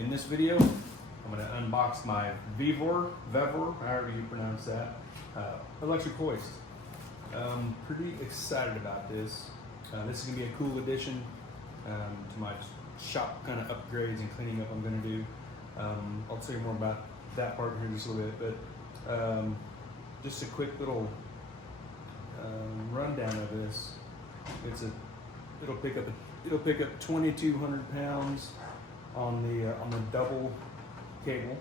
In this video, I'm going to unbox my VEVOR, however you pronounce that, electric hoist. Pretty excited about this. This is going to be a cool addition to my shop kind of upgrades and cleaning up I'm going to do. I'll tell you more about that part here in just a little bit, but just a quick little rundown of this. It'll pick up 2,200 pounds on the double cable,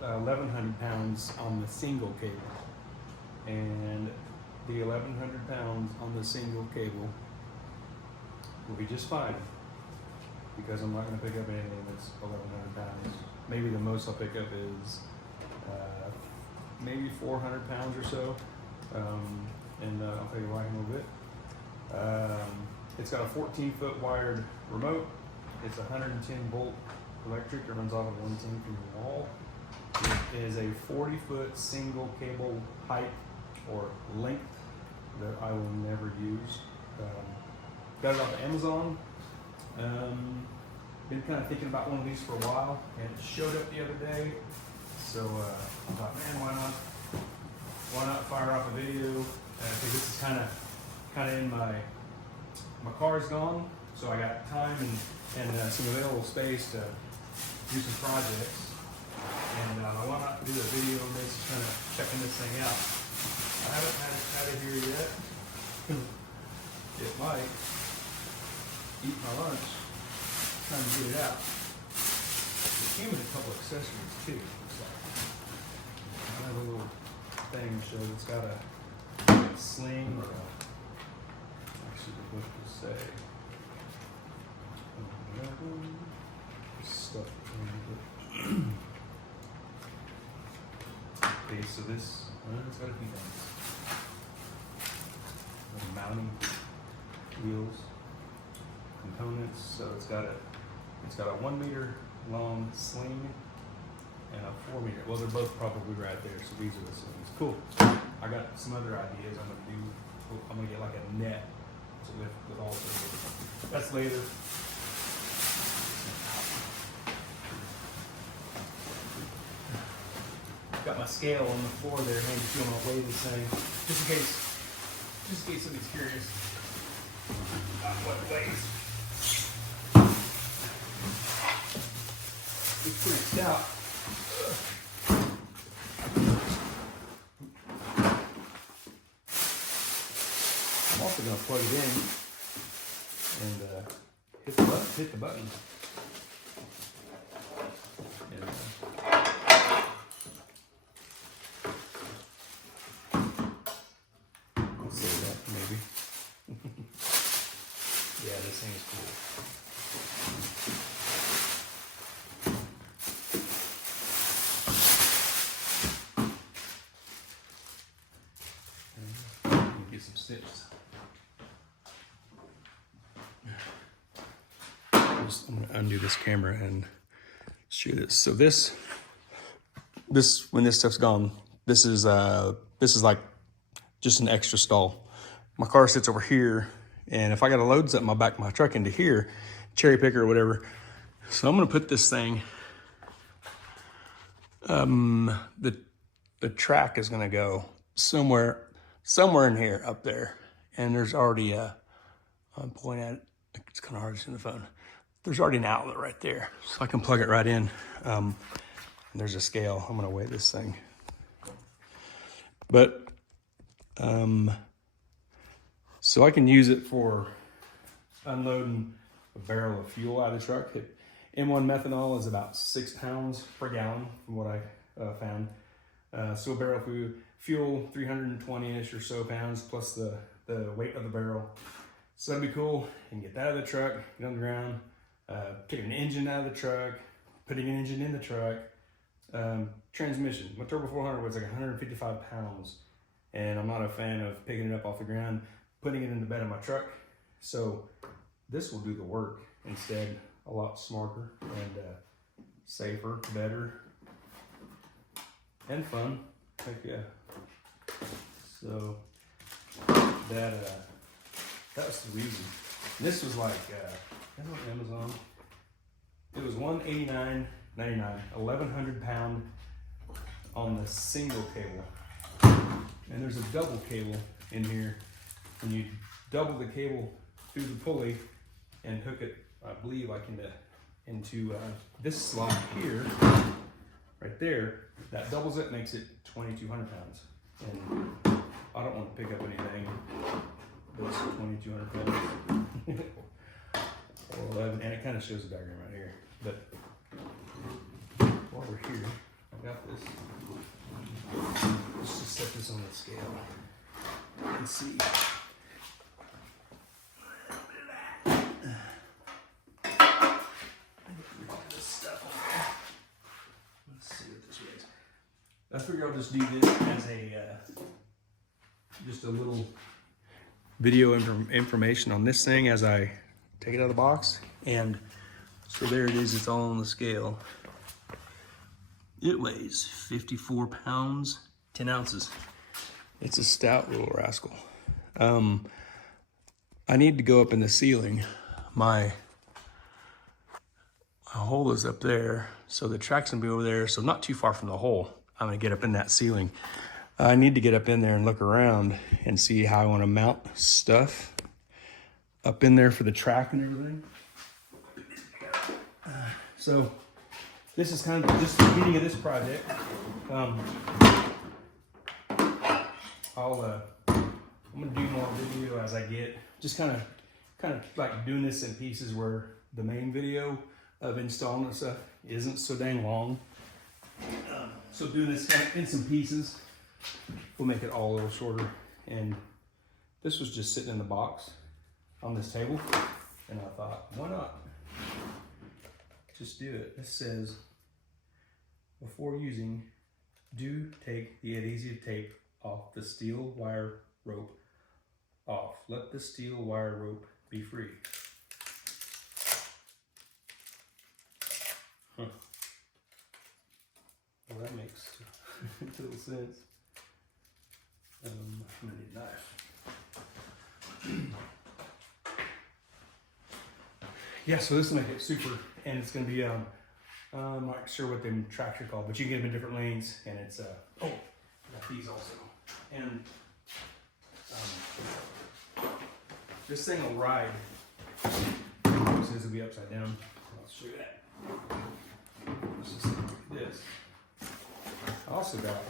1,100 pounds on the single cable, and the 1,100 pounds on the single cable will be just fine because I'm not going to pick up anything that's 1,100 pounds. Maybe the most I'll pick up is maybe 400 pounds or so, and I'll tell you why in a little bit. It's got a 14-foot wired remote. It's 110 volt electric. It runs off of 110 from the wall. It is a 40-foot single cable height or length that I will never use. Got it off of Amazon. Been kind of thinking about one of these for a while, and it showed up the other day. So I thought, man, why not fire off a video? Because this is kind of in my car's gone, so I got time and some available space to do some projects. And why not do a video on this, kind of checking this thing out. I haven't had it here yet. It might eat my lunch, trying to get it out. It came with a couple accessories too. Looks like I have a little thing to show that's got a sling or actually what to say. Stuff. Okay, so this it's got a few things. Mounting wheels, components. So it's got a 1 meter long sling and a 4 meter. Well, they're both probably right there. So these are the slings. Cool. I got some other ideas. I'm gonna get like a net to lift with all three. That's later. Got my scale on the floor there, handy if you want to weigh this thing, just in case somebody's curious about what it weighs. It's pretty stout. I'm also going to plug it in and hit the button. Yeah, this thing is cool. Get some stitches. I'm gonna undo this camera and shoot this. So this when this stuff's gone, this is like just an extra stall. My car sits over here, and if I got to load something, I'll back my truck into here, cherry picker or whatever. So I'm gonna put this thing, the track is gonna go somewhere in here up there. And there's already I'm pointing at it, it's kind of hard to see on the phone. There's already an outlet right there. So I can plug it right in. And there's a scale. I'm gonna weigh this thing. But, so I can use it for unloading a barrel of fuel out of the truck. M1 methanol is about 6 pounds per gallon from what I found. So a barrel of fuel, 320-ish or so pounds plus the weight of the barrel. So that'd be cool. And get that out of the truck, get on the ground, taking an engine out of the truck, putting an engine in the truck. Transmission, my Turbo 400 weighs like 155 pounds. And I'm not a fan of picking it up off the ground, putting it in the bed of my truck. So this will do the work instead, a lot smarter and safer, better, and fun. Heck yeah. So that was too easy. And this was like, Amazon. It was $189.99, 1,100 pound on the single cable. And there's a double cable in here. When you double the cable through the pulley and hook it, I believe like into this slot here, right there, that doubles it, makes it 2,200 pounds. And I don't want to pick up anything that's 2,200 pounds. Or 11, and it kind of shows the diagram right here. But while we're here, I got this. Let's just set this on the scale and see. I figure I'll just do this as a just a little video information on this thing as I take it out of the box. And so there it is, it's all on the scale. It weighs 54 pounds, 10 ounces. It's a stout little rascal. I need to go up in the ceiling. My hole is up there, so the track's gonna be over there, so not too far from the hole. I'm gonna get up in that ceiling. I need to get up in there and look around and see how I wanna mount stuff up in there for the track and everything. So this is kind of just the beginning of this project. I'm gonna do more video as I get, just kind of like doing this in pieces where the main video of installing the stuff isn't so dang long. So doing this kind of in some pieces will make it all a little shorter. And this was just sitting in the box on this table, and I thought, why not just do it? This says, before using, do take the adhesive tape off the steel wire rope off. Let the steel wire rope be free. Huh. Well, that makes total sense. I'm gonna need a knife. Yeah, so this will make it super, and it's gonna be I'm not sure what the tracks are called, but you can get them in different lanes, and it's oh, I got these also. And this thing will ride. This will be upside down. I'll show you that. Let's just look at this. I also got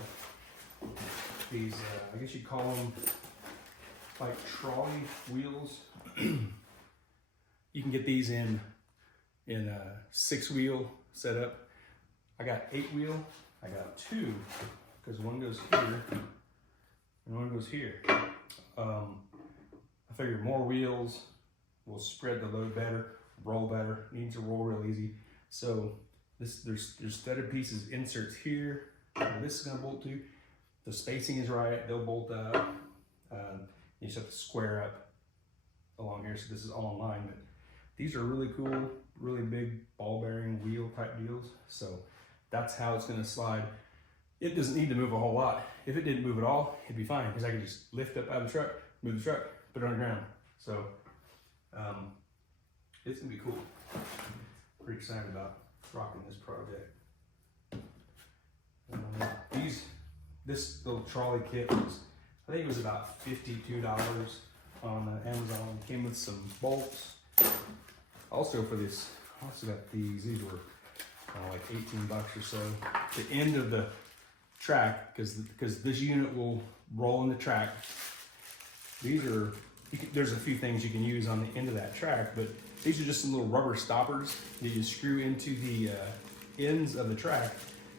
these, I guess you'd call them like trolley wheels. You can get these in a 6-wheel setup. I got 8-wheel. I got 2 because one goes here and one goes here. I figured more wheels will spread the load better, roll better. Needs to roll real easy. So there's studded pieces, inserts here. This is gonna bolt to. The spacing is right. They'll bolt up. You just have to square up along here. So this is all in line. But these are really cool, really big ball bearing wheel type deals. So that's how it's gonna slide. It doesn't need to move a whole lot. If it didn't move at all, it'd be fine because I could just lift up out of the truck, move the truck, put it on the ground. So it's gonna be cool. Pretty excited about rocking this project. This little trolley kit was, I think it was about $52 on Amazon. It came with some bolts. Also for this, I also got these were like 18 bucks or so. The end of the track, because this unit will roll in the track. These are, there's a few things you can use on the end of that track, but these are just some little rubber stoppers that you screw into the ends of the track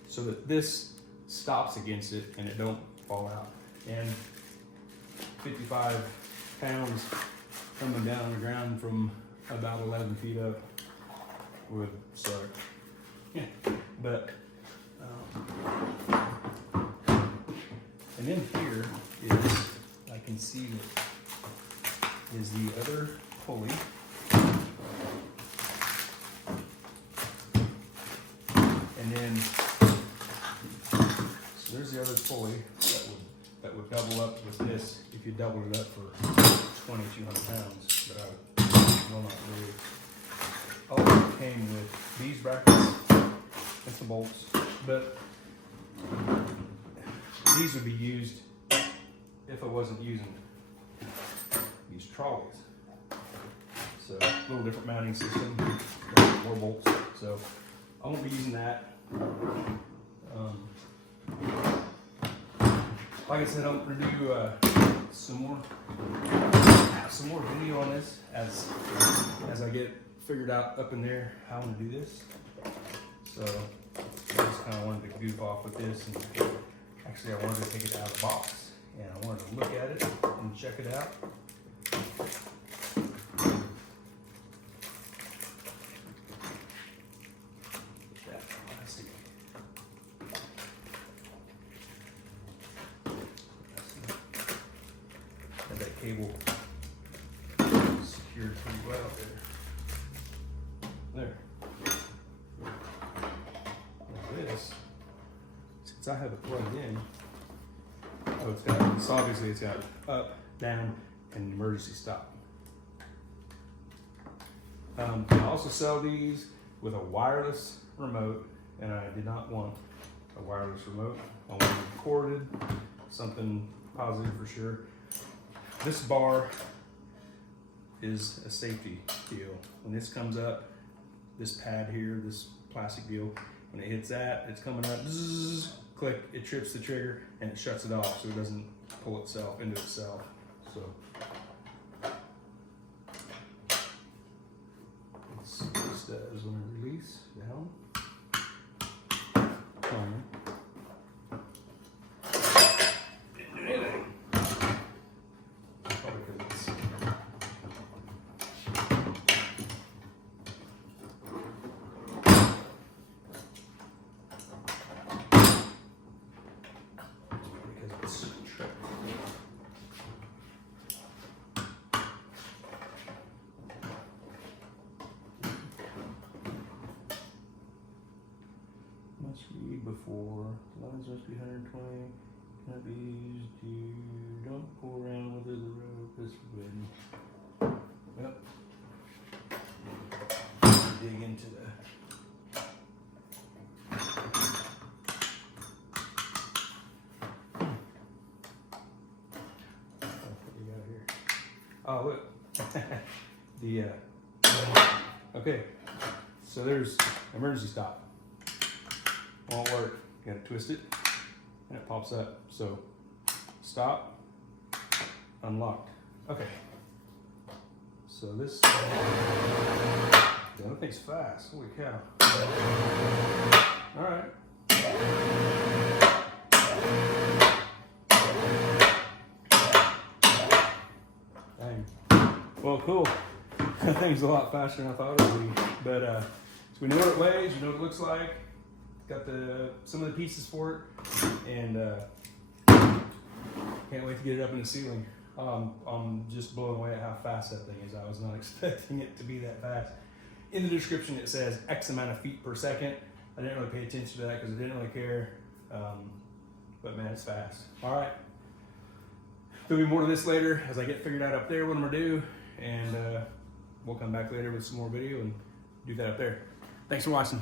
so that this stops against it and it don't fall out. And 55 pounds coming down on the ground from about 11 feet up would suck. Yeah, but and then here is, I can see that is the other pulley. And then so there's the other pulley that would double up with this if you doubled it up for 2,200 pounds, but I will not really. Oh, came with these brackets and some bolts, but these would be used if I wasn't using these trolleys. So a little different mounting system, more bolts. So I won't be using that. Like I said, I'm gonna do some more video on this as I get figured out up in there how I want to do this. So I just kind of wanted to goof off with this, and actually I wanted to take it out of the box, and I wanted to look at it and check it out. Had that cable secured pretty well there. Like this, since I have it plugged in, obviously it's got up, down, and emergency stop. I also sell these with a wireless remote, and I did not want a wireless remote. I wanted corded, something positive for sure. This bar is a safety deal. When this comes up, this pad here, this plastic deal, when it hits that, it's coming up, zzz, click, it trips the trigger and it shuts it off so it doesn't pull itself into itself. So this does when I release down. Must read before. Lines must be 120. Cannot be used to don't pull around whether the rope is forbidden. Yep. Dig into the what we got here. Oh look. Okay. So there's emergency stop. Won't work. You gotta twist it and it pops up. So stop, unlocked. Okay. So this, the other thing's fast. Holy cow. All right. Dang. Well, cool. That thing's a lot faster than I thought it would be. But so we know what it weighs, we know what it looks like. Got some of the pieces for it, and can't wait to get it up in the ceiling. I'm just blown away at how fast that thing is. I was not expecting it to be that fast. In the description it says X amount of feet per second. I didn't really pay attention to that because I didn't really care, but man, it's fast. All right, there'll be more to this later as I get figured out up there what I'm gonna do, and we'll come back later with some more video and do that up there. Thanks for watching.